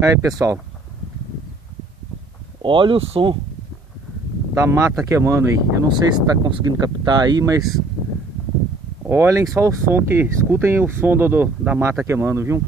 Aí pessoal, olha o som da mata queimando aí. Eu não sei se está conseguindo captar aí, mas olhem só o som, escutem o som da mata queimando, viu?